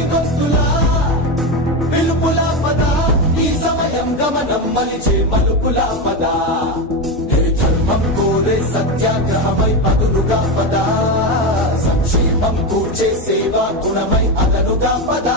కోటి గొంతులా పిలుపులా పద ఈ సమయం గమనం మలిచే మలుపులా పద ధర్మం కోరే సత్యాగ్రహమై పదులుగా పద సంక్షేమం కూర్చే సేవా గుణమై అదనుగా పద